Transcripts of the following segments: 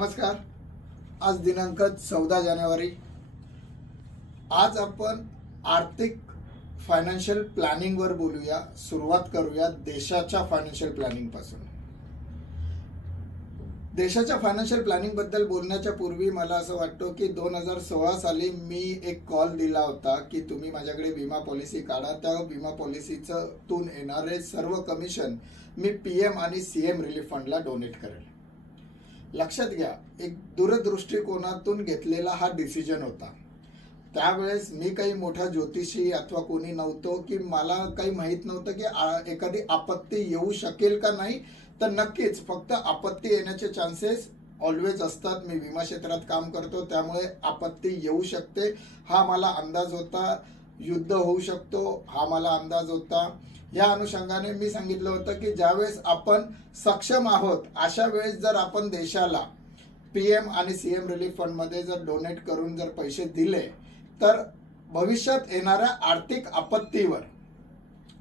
नमस्कार. आज दिनांक 14 जानेवारी. आज आपण आर्थिक फायनान्शियल प्लॅनिंग वर बोलूया. सुरुवात करूया देशाच्या फायनान्शियल प्लॅनिंग पासून. देशाच्या फायनान्शियल प्लॅनिंग बद्दल बोलण्याच्या पूर्वी मला असं वाटतं की 2016 साली मी एक कॉल दिला होता की तुम्ही माझ्याकडे विमा पॉलिसी काढा. त्या विमा पॉलिसीचं तून येणारे सर्व कमिशन मी पीएम आणि सीएम रिलीफ फंडला डोनेट करेल. लक्षात घ्या, एक दूरदृष्टिकोनातून घेतलेला हा डिसिजन होता. त्यावेळेस मी काही मोठा ज्योतिषी अथवा कोणी नव्हतो की मला काही माहित नव्हतं की एखादी आपत्ती येऊ शकेल का नाही. तर नक्कीच फक्त आपत्ती येण्याचे चान्सेस ऑलवेज असतात. मी विमा क्षेत्रात काम करतो त्यामुळे आपत्ती येऊ शकते हा मला अंदाज होता. युद्ध होऊ शकतो हा मला अंदाज होता. या अनुषंगाने मी सांगितलं होतं की ज्यावेळेस आपण सक्षम आहोत अशा वेळेस जर आपण देशाला पीएम आणि सीएम रिलीफ फंड मध्ये जर डोनेट करून जर पैसे दिले तर भविष्यात येणाऱ्या आर्थिक आपत्तीवर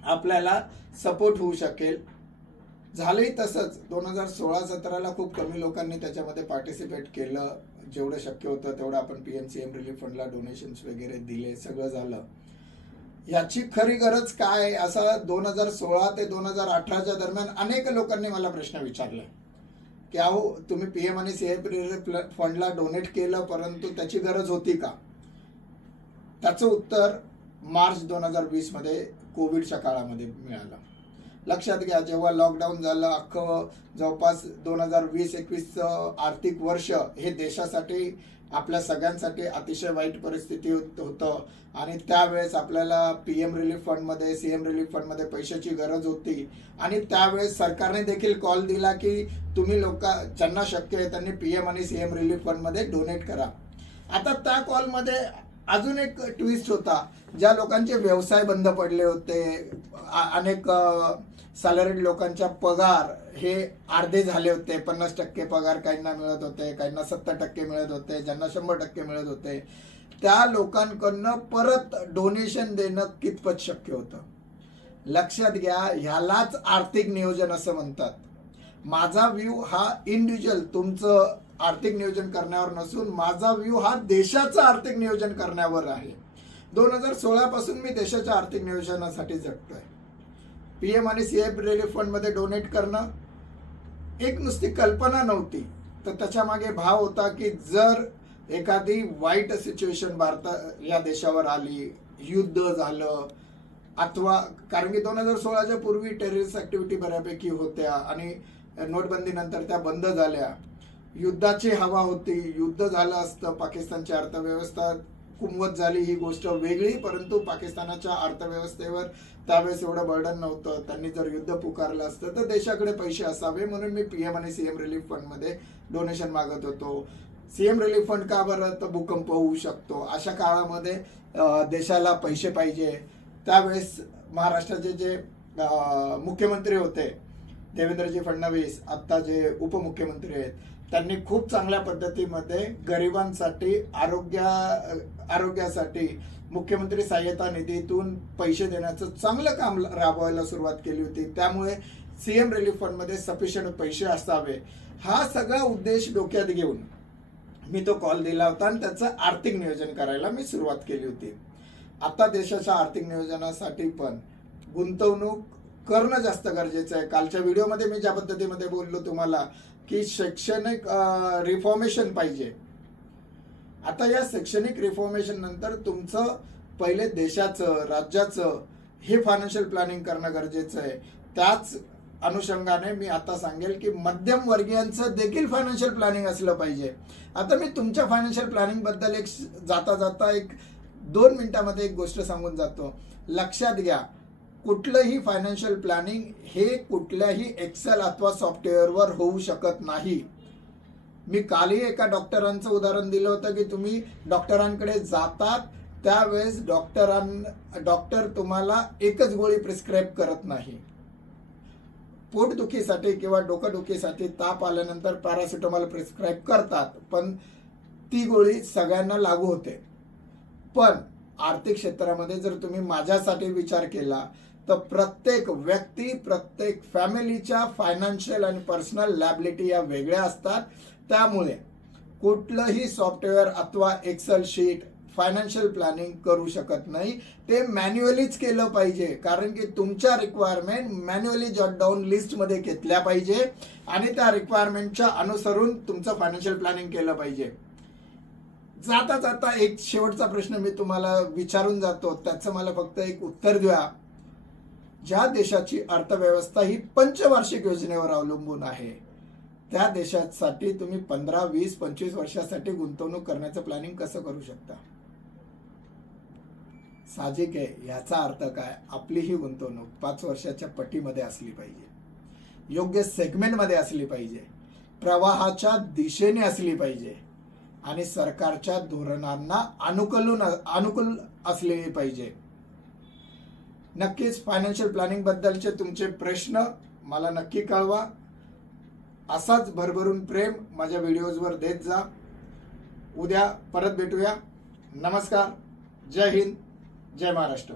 आपल्याला सपोर्ट होऊ शकेल. झालंही तसंच. 2016-17ला खूप कमी लोकांनी त्याच्यामध्ये पार्टिसिपेट केलं. जेवढं शक्य होतं तेवढं आपण पीएम सीएम रिलीफ फंडला डोनेशन्स वगैरे दिले. सगळं झालं. याची खरी गरज काय असं 2016 ते 2018च्या दरम्यान अनेक लोकांनी मला प्रश्न विचारले की अहो तुम्ही पीएम आणि सीएम रिलीफ फंडला डोनेट केलं परंतु त्याची गरज होती का. त्याचं उत्तर मार्च 2020 मध्ये कोविडच्या काळामध्ये मिळालं. लक्षात घ्या, जेव्हा लॉकडाऊन झालं अख्खं जवळपास 2020-21 आर्थिक वर्ष हे देशासाठी आपल्या सगळ्यांसाठी अतिशय वाईट परिस्थिती होतं आणि त्यावेळेस आपल्याला पीएम रिलीफ फंड मध्ये सीएम रिलीफ फंड मध्ये पैशाची गरज होती. आणि त्यावेळेस सरकारने देखील कॉल दिला की तुम्ही ज्यांना शक्य आहे त्यांनी पीएम आणि सीएम रिलीफ फंड मध्ये डोनेट करा. आता त्या कॉल मध्ये अजून एक ट्विस्ट होता. ज्या लोकांचे व्यवसाय बंद पडले होते, अनेक सॅलरीड लोकांच्या पगार हे अर्धे झाले होते. 50% पगार काहींना मिळत होते, काहींना 70% मिळत होते, ज्यांना 100% मिळत होते. त्या लोकांकडनं परत डोनेशन देणं कितपत शक्य होतं. लक्षात घ्या, ह्यालाच आर्थिक नियोजन असं म्हणतात. माझा व्ह्यू हा इंडिव्हिज्युअल तुमचं आर्थिक नियोजन करण्यावर नसून माझा व्ह्यू हा देशाचं आर्थिक नियोजन करण्यावर आहे. 2016 पासून मी देशाच्या आर्थिक नियोजनासाठी झटतोय. पीएम आणि सीएम रिलीफ फंड मध्ये डोनेट करणं एक नुसती कल्पना नव्हती, तर त्याच्या मागे भाव होता की जर एखादी वाईट सिच्युएशन या देशावर आली, युद्ध झालं अथवा कारण की 2016च्या पूर्वी टेररिस्ट ऍक्टिव्हिटी बऱ्यापैकी होत्या आणि नोटबंदी नंतर त्या बंद झाल्या. युद्धाची हवा होती. युद्ध झालं असतं, पाकिस्तानची अर्थव्यवस्था कुंवत झाली ही गोष्ट वेगळी, परंतु पाकिस्तानाच्या अर्थव्यवस्थेवर त्यावेळेस एवढं बर्डन नव्हतं. त्यांनी जर युद्ध पुकारलं असतं तर देशाकडे पैसे असावे म्हणून मी पीएम आणि सीएम रिलीफ फंड मध्ये डोनेशन मागत होतो. सीएम रिलीफ फंड का बरं, तर भूकंप होऊ शकतो अशा काळामध्ये देशाला पैसे पाहिजे. त्यावेळेस महाराष्ट्राचे जे मुख्यमंत्री होते देवेंद्रजी फडणवीस, आता जे उपमुख्यमंत्री आहेत, त्यांनी खूप चांगल्या पद्धतीमध्ये गरिबांसाठी आरोग्यासाठी मुख्यमंत्री सहाय्यता निधीतून पैसे देण्याचं चांगलं काम राबवायला सुरुवात केली होती. त्यामुळे सीएम रिलीफ फंड मध्ये सफिशियंट पैसे असावे हा सगळा उद्देश डोक्यात घेऊन मी तो कॉल दिला होता आणि त्याचं आर्थिक नियोजन करायला मी सुरुवात केली होती. आता देशाच्या आर्थिक नियोजनासाठी पण गुंतवणूक करणं जास्त गरजेचं आहे. कालच्या व्हिडिओमध्ये मी ज्या पद्धतीमध्ये बोललो तुम्हाला की शैक्षणिक रिफॉर्मेशन पाहिजे. आता या शैक्षणिक रिफॉर्मेशन नंतर तुमचं पहिले देशाचं राज्याचं हे फायनान्शियल प्लॅनिंग करणं गरजेचं आहे. त्याच अनुषंगाने मी आता सांगेल की मध्यम वर्गीयांचं देखील फायनान्शियल प्लॅनिंग असलं पाहिजे. आता मी तुमच्या फायनान्शियल प्लॅनिंग बद्दल जाता 2 मिनिटांमध्ये एक गोष्ट सांगून जातो. लक्षात घ्या, कुठलंही फायनान्शियल प्लॅनिंग हे कुठल्याही एक्सेल अथवा सॉफ्टवेअरवर होऊ शकत नाही. मी कालही एका डॉक्टरांचं उदाहरण दिलं होतं की तुम्ही डॉक्टरांकडे जातात त्यावेळेस डॉक्टर तुम्हाला एकच गोळी प्रिस्क्राईब करत नाही. पोटदुखीसाठी किंवा डोकंदुखीसाठी ताप आल्यानंतर पॅरासिटामॉल प्रिस्क्राईब करतात, पण ती गोळी सगळ्यांना लागू होते. पण आर्थिक क्षेत्रामध्ये जर तुम्ही माझ्यासाठी विचार केला तर प्रत्येक व्यक्ती प्रत्येक फॅमिलीच्या फायनान्शियल आणि पर्सनल लायबिलिटी या वेगळ्या असतात. त्यामुळे कुठलंही सॉफ्टवेअर अथवा एक्सेल शीट फायनान्शियल प्लॅनिंग करू शकत नाही, ते मॅन्युअलीच केलं पाहिजे. कारण की तुमच्या रिक्वायरमेंट मॅन्युअली जॉट डाऊन लिस्टमध्ये घेतल्या पाहिजे आणि त्या रिक्वायरमेंटच्या अनुसरून तुमचं फायनान्शियल प्लॅनिंग केलं पाहिजे. जाता जाता एक शेवटचा प्रश्न मी तुम्हाला विचारून जातो, त्याचं मला फक्त एक उत्तर द्या. ज्या देशाची अर्थव्यवस्था ही पंचवार्षिक योजनेवर अवलंबून आहे, त्या देशासाठी तुम्ही 15, 20, 25 वर्षासाठी गुंतवणूक करण्याचं प्लॅनिंग कसं करू शकता? साहजिक आहे. याचा अर्थ काय? आपली ही गुंतवणूक 5 वर्षाच्या पट्टीमध्ये असली पाहिजे, योग्य सेगमेंटमध्ये असली पाहिजे, प्रवाहाच्या दिशेने असली पाहिजे आणि सरकारच्या धोरणांना अनुकूल असले पाहिजे. नक्कीच फायनान्शियल प्लॅनिंग बद्दलचे तुमचे प्रश्न मला नक्की कळवा. असाच भरभरून प्रेम माझ्या व्हिडिओजवर देत जा. उद्या परत भेटूया. नमस्कार. जय हिंद. जय महाराष्ट्र.